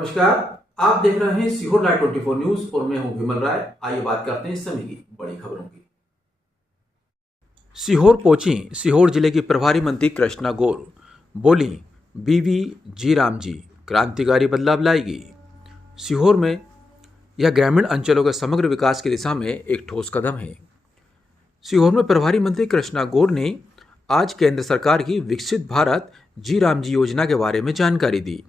नमस्कार, आप देख रहे हैं सीहोर लाइव 24 न्यूज और मैं हूं विमल राय। आइए बात करते हैं इस समय की बड़ी खबरों की। सीहोर पहुंची सीहोर जिले की प्रभारी मंत्री कृष्णा गौर बोली, बीवी जी राम जी क्रांतिकारी बदलाव लाएगी। सीहोर में यह ग्रामीण अंचलों के समग्र विकास की दिशा में एक ठोस कदम है। सीहोर में प्रभारी मंत्री कृष्णा गौर ने आज केंद्र सरकार की विकसित भारत जी राम जी योजना के बारे में जानकारी दी।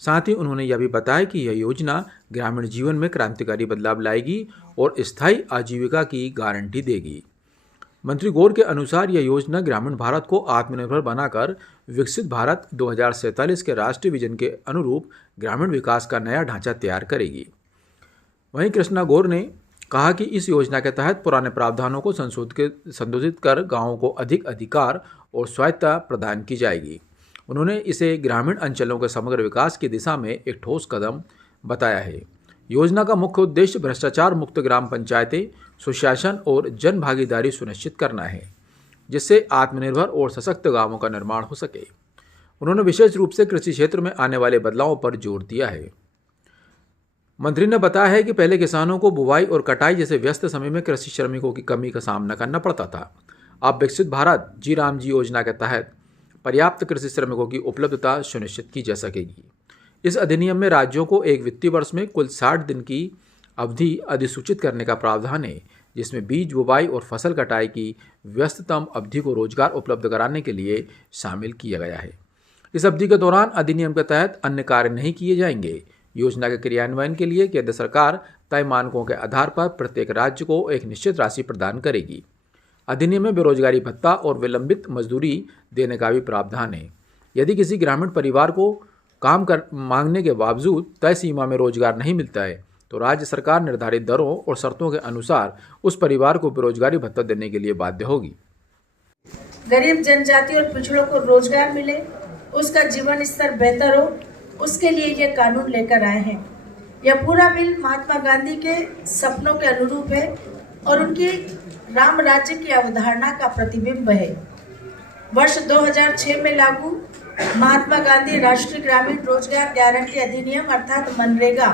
साथ ही उन्होंने यह भी बताया कि यह योजना ग्रामीण जीवन में क्रांतिकारी बदलाव लाएगी और स्थायी आजीविका की गारंटी देगी। मंत्री गौर के अनुसार यह योजना ग्रामीण भारत को आत्मनिर्भर बनाकर विकसित भारत 2047 के राष्ट्रीय विजन के अनुरूप ग्रामीण विकास का नया ढांचा तैयार करेगी। वहीं कृष्णा गौर ने कहा कि इस योजना के तहत पुराने प्रावधानों को संशोधित कर गांवों को अधिक अधिकार और स्वायत्तता प्रदान की जाएगी। उन्होंने इसे ग्रामीण अंचलों के समग्र विकास की दिशा में एक ठोस कदम बताया है। योजना का मुख्य उद्देश्य भ्रष्टाचार मुक्त ग्राम पंचायतें, सुशासन और जन भागीदारी सुनिश्चित करना है, जिससे आत्मनिर्भर और सशक्त गांवों का निर्माण हो सके। उन्होंने विशेष रूप से कृषि क्षेत्र में आने वाले बदलावों पर जोर दिया है। मंत्री ने बताया है कि पहले किसानों को बुवाई और कटाई जैसे व्यस्त समय में कृषि श्रमिकों की कमी का सामना करना पड़ता था। अब विकसित भारत जी राम जी योजना के तहत पर्याप्त कृषि श्रमिकों की उपलब्धता सुनिश्चित की जा सकेगी। इस अधिनियम में राज्यों को एक वित्तीय वर्ष में कुल 60 दिन की अवधि अधिसूचित करने का प्रावधान है, जिसमें बीज बुवाई और फसल कटाई की व्यस्ततम अवधि को रोजगार उपलब्ध कराने के लिए शामिल किया गया है। इस अवधि के दौरान अधिनियम के तहत अन्य कार्य नहीं किए जाएंगे। योजना के क्रियान्वयन के लिए केंद्र सरकार तय मानकों के आधार पर प्रत्येक राज्य को एक निश्चित राशि प्रदान करेगी। अधिनियम में बेरोजगारी भत्ता और विलंबित मजदूरी देने का भी प्रावधान है। यदि किसी ग्रामीण परिवार को काम मांगने के बावजूद तय सीमा में रोजगार नहीं मिलता है, तो राज्य सरकार निर्धारित दरों और शर्तों के अनुसार उस परिवार को बेरोजगारी भत्ता देने के लिए बाध्य होगी। गरीब जनजाति और पिछड़ों को रोजगार मिले, उसका जीवन स्तर बेहतर हो, उसके लिए ये कानून लेकर आए हैं। यह पूरा बिल महात्मा गांधी के सपनों के अनुरूप है और उनकी राम राज्य की अवधारणा का प्रतिबिंब है। वर्ष 2006 में लागू महात्मा गांधी राष्ट्रीय ग्रामीण रोजगार गारंटी अधिनियम अर्थात मनरेगा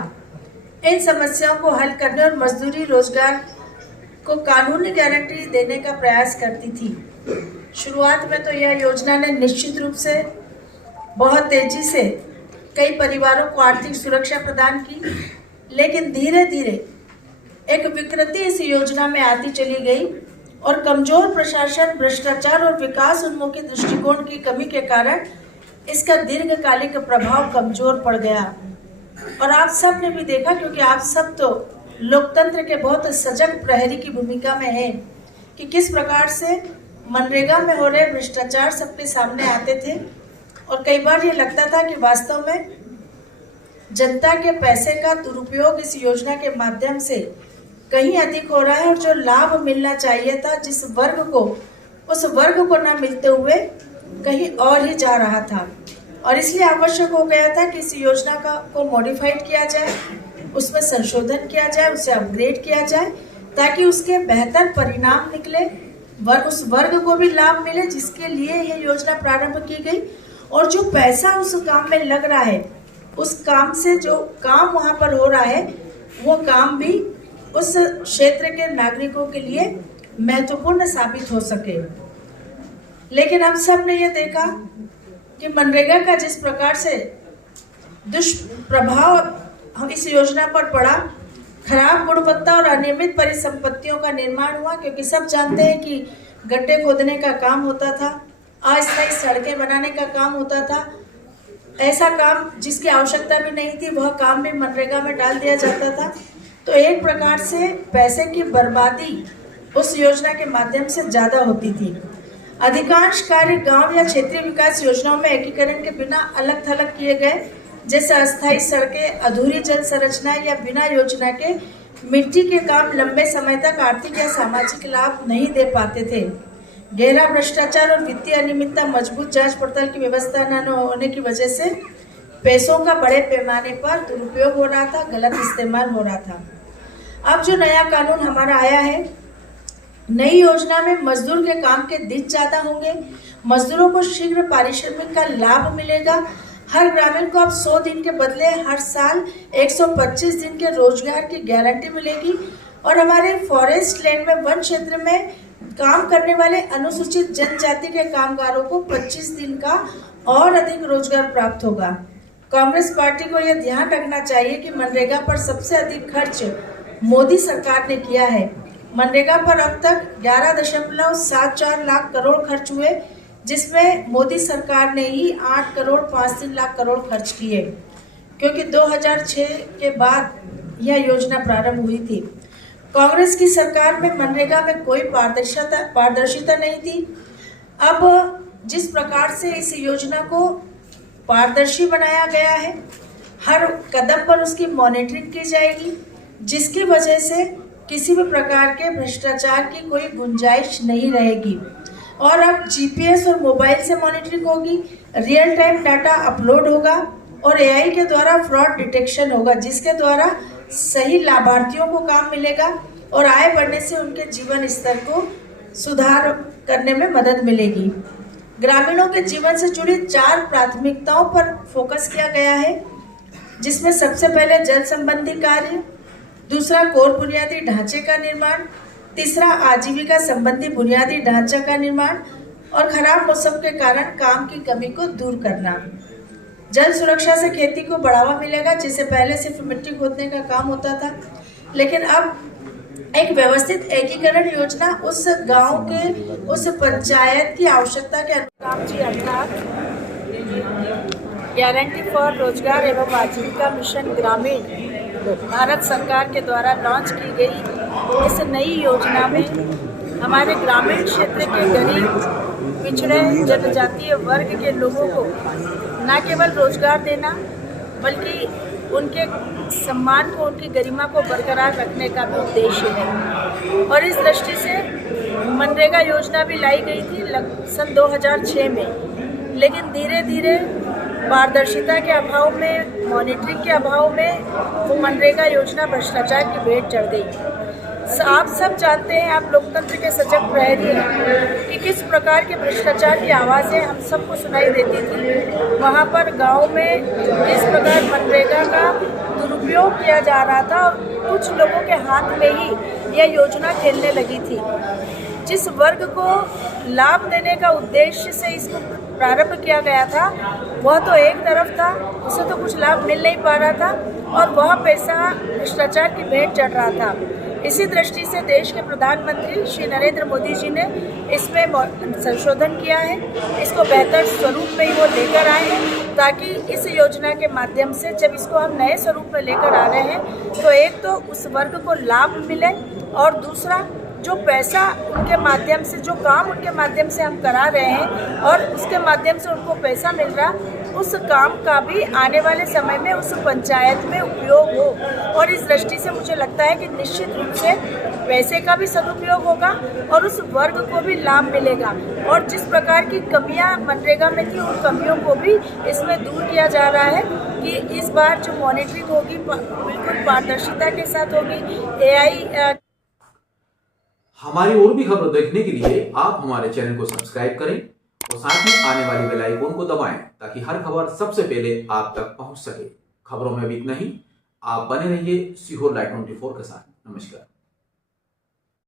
इन समस्याओं को हल करने और मजदूरी रोजगार को कानूनी गारंटी देने का प्रयास करती थी। शुरुआत में तो यह योजना ने निश्चित रूप से बहुत तेजी से कई परिवारों को आर्थिक सुरक्षा प्रदान की, लेकिन धीरे धीरे एक विकृति इस योजना में आती चली गई और कमजोर प्रशासन, भ्रष्टाचार और विकास उन्मुखी दृष्टिकोण की कमी के कारण इसका दीर्घकालिक प्रभाव कमजोर पड़ गया। और आप सब ने भी देखा, क्योंकि आप सब तो लोकतंत्र के बहुत सजग प्रहरी की भूमिका में हैं, कि किस प्रकार से मनरेगा में हो रहे भ्रष्टाचार सबके सामने आते थे और कई बार ये लगता था कि वास्तव में जनता के पैसे का दुरुपयोग इस योजना के माध्यम से कहीं अधिक हो रहा है और जो लाभ मिलना चाहिए था जिस वर्ग को, उस वर्ग को न मिलते हुए कहीं और ही जा रहा था। और इसलिए आवश्यक हो गया था कि इस योजना को मॉडिफाइड किया जाए, उसमें संशोधन किया जाए, उसे अपग्रेड किया जाए, ताकि उसके बेहतर परिणाम निकले, उस वर्ग को भी लाभ मिले जिसके लिए ये योजना प्रारंभ की गई, और जो पैसा उस काम में लग रहा है, उस काम से जो काम वहाँ पर हो रहा है, वो काम भी उस क्षेत्र के नागरिकों के लिए महत्वपूर्ण साबित हो सके। लेकिन हम सब ने ये देखा कि मनरेगा का जिस प्रकार से दुष्प्रभाव इस योजना पर पड़ा, खराब गुणवत्ता और अनियमित परिसंपत्तियों का निर्माण हुआ, क्योंकि सब जानते हैं कि गड्ढे खोदने का काम होता था, अस्थायी सड़कें बनाने का काम होता था, ऐसा काम जिसकी आवश्यकता भी नहीं थी वह काम भी मनरेगा में डाल दिया जाता था। तो एक प्रकार से पैसे की बर्बादी उस योजना के माध्यम से ज्यादा होती थी। अधिकांश कार्य गांव या क्षेत्रीय विकास योजनाओं में एकीकरण के बिना अलग थलग किए गए, जैसे अस्थायी सड़कें, अधूरी जल संरचना या बिना योजना के मिट्टी के काम लंबे समय तक आर्थिक या सामाजिक लाभ नहीं दे पाते थे। गहरा भ्रष्टाचार और वित्तीय अनियमितता, मजबूत जांच पड़ताल की व्यवस्था न होने की वजह से पैसों का बड़े पैमाने पर दुरुपयोग हो रहा था, गलत इस्तेमाल हो रहा था। अब जो नया कानून हमारा आया है, नई योजना में मजदूर के काम के दिन ज्यादा होंगे, मजदूरों को शीघ्र पारिश्रमिक का लाभ मिलेगा, हर ग्रामीण को अब 100 दिन के बदले हर साल 125 दिन के रोजगार की गारंटी मिलेगी और हमारे फॉरेस्ट लैंड में वन क्षेत्र में काम करने वाले अनुसूचित जनजाति के कामगारों को 25 दिन का और अधिक रोजगार प्राप्त होगा। कांग्रेस पार्टी को यह ध्यान रखना चाहिए कि मनरेगा पर सबसे अधिक खर्च मोदी सरकार ने किया है। मनरेगा पर अब तक 11.74 लाख करोड़ खर्च हुए, जिसमें मोदी सरकार ने ही 8 करोड़ 5 लाख करोड़ खर्च किए, क्योंकि 2006 के बाद यह योजना प्रारंभ हुई थी। कांग्रेस की सरकार में मनरेगा में कोई पारदर्शिता नहीं थी। अब जिस प्रकार से इस योजना को पारदर्शी बनाया गया है, हर कदम पर उसकी मॉनिटरिंग की जाएगी, जिसकी वजह से किसी भी प्रकार के भ्रष्टाचार की कोई गुंजाइश नहीं रहेगी। और अब जीपीएस और मोबाइल से मॉनिटरिंग होगी, रियल टाइम डाटा अपलोड होगा और एआई के द्वारा फ्रॉड डिटेक्शन होगा, जिसके द्वारा सही लाभार्थियों को काम मिलेगा और आय बढ़ने से उनके जीवन स्तर को सुधार करने में मदद मिलेगी। ग्रामीणों के जीवन से जुड़ी 4 प्राथमिकताओं पर फोकस किया गया है, जिसमें सबसे पहले जल संबंधी कार्य, दूसरा कोर बुनियादी ढांचे का निर्माण, तीसरा आजीविका संबंधी बुनियादी ढांचा का निर्माण और खराब मौसम के कारण काम की कमी को दूर करना। जल सुरक्षा से खेती को बढ़ावा मिलेगा, जिससे पहले सिर्फ मिट्टी खोदने का काम होता था, लेकिन अब एक व्यवस्थित एकीकरण योजना उस गांव के, उस पंचायत की आवश्यकता के अनुसार जी अर्थात गारंटी फॉर रोजगार एवं आजीविका मिशन ग्रामीण भारत सरकार के द्वारा लॉन्च की गई इस नई योजना में हमारे ग्रामीण क्षेत्र के गरीब, पिछड़े, जनजातीय वर्ग के लोगों को न केवल रोजगार देना, बल्कि उनके सम्मान को, उनकी गरिमा को बरकरार रखने का भी उद्देश्य है। और इस दृष्टि से मनरेगा योजना भी लाई गई थी सन 2006 में, लेकिन धीरे धीरे पारदर्शिता के अभाव में, मॉनिटरिंग के अभाव में वो मनरेगा योजना भ्रष्टाचार की भेंट चढ़ गई। आप सब जानते हैं, आप लोकतंत्र के सजग प्रहरी हैं, कि किस प्रकार के भ्रष्टाचार की आवाज़ें हम सबको सुनाई देती थी। वहाँ पर गांव में किस प्रकार मनरेगा का दुरुपयोग किया जा रहा था और कुछ लोगों के हाथ में ही यह योजना खेलने लगी थी। जिस वर्ग को लाभ देने का उद्देश्य से इसको प्रारंभ किया गया था, वह तो एक तरफ था, उसे तो कुछ लाभ मिल नहीं पा रहा था और वह पैसा भ्रष्टाचार की भेंट चढ़ रहा था। इसी दृष्टि से देश के प्रधानमंत्री श्री नरेंद्र मोदी जी ने इसमें संशोधन किया है, इसको बेहतर स्वरूप में वो लेकर आए हैं, ताकि इस योजना के माध्यम से जब इसको हम नए स्वरूप में लेकर आ रहे हैं तो एक तो उस वर्ग को लाभ मिले और दूसरा जो पैसा उनके माध्यम से, जो काम उनके माध्यम से हम करा रहे हैं और उसके माध्यम से उनको पैसा मिल रहा, उस काम का भी आने वाले समय में उस पंचायत में उपयोग हो। और इस दृष्टि से मुझे लगता है कि निश्चित रूप से पैसे का भी सदुपयोग होगा और उस वर्ग को भी लाभ मिलेगा। और जिस प्रकार की कमियां मनरेगा में थी, उन कमियों को भी इसमें दूर किया जा रहा है कि इस बार जो मॉनिटरिंग होगी बिल्कुल पारदर्शिता के साथ होगी। एआई हमारी और भी खबर देखने के लिए आप हमारे चैनल को सब्सक्राइब करें और साथ में आने वाली बेल आइकन को दबाएं, ताकि हर खबर सबसे पहले आप तक पहुंच सके। खबरों में अभी इतना ही। आप बने रहिए सीहोर लाइव 24 के साथ। नमस्कार।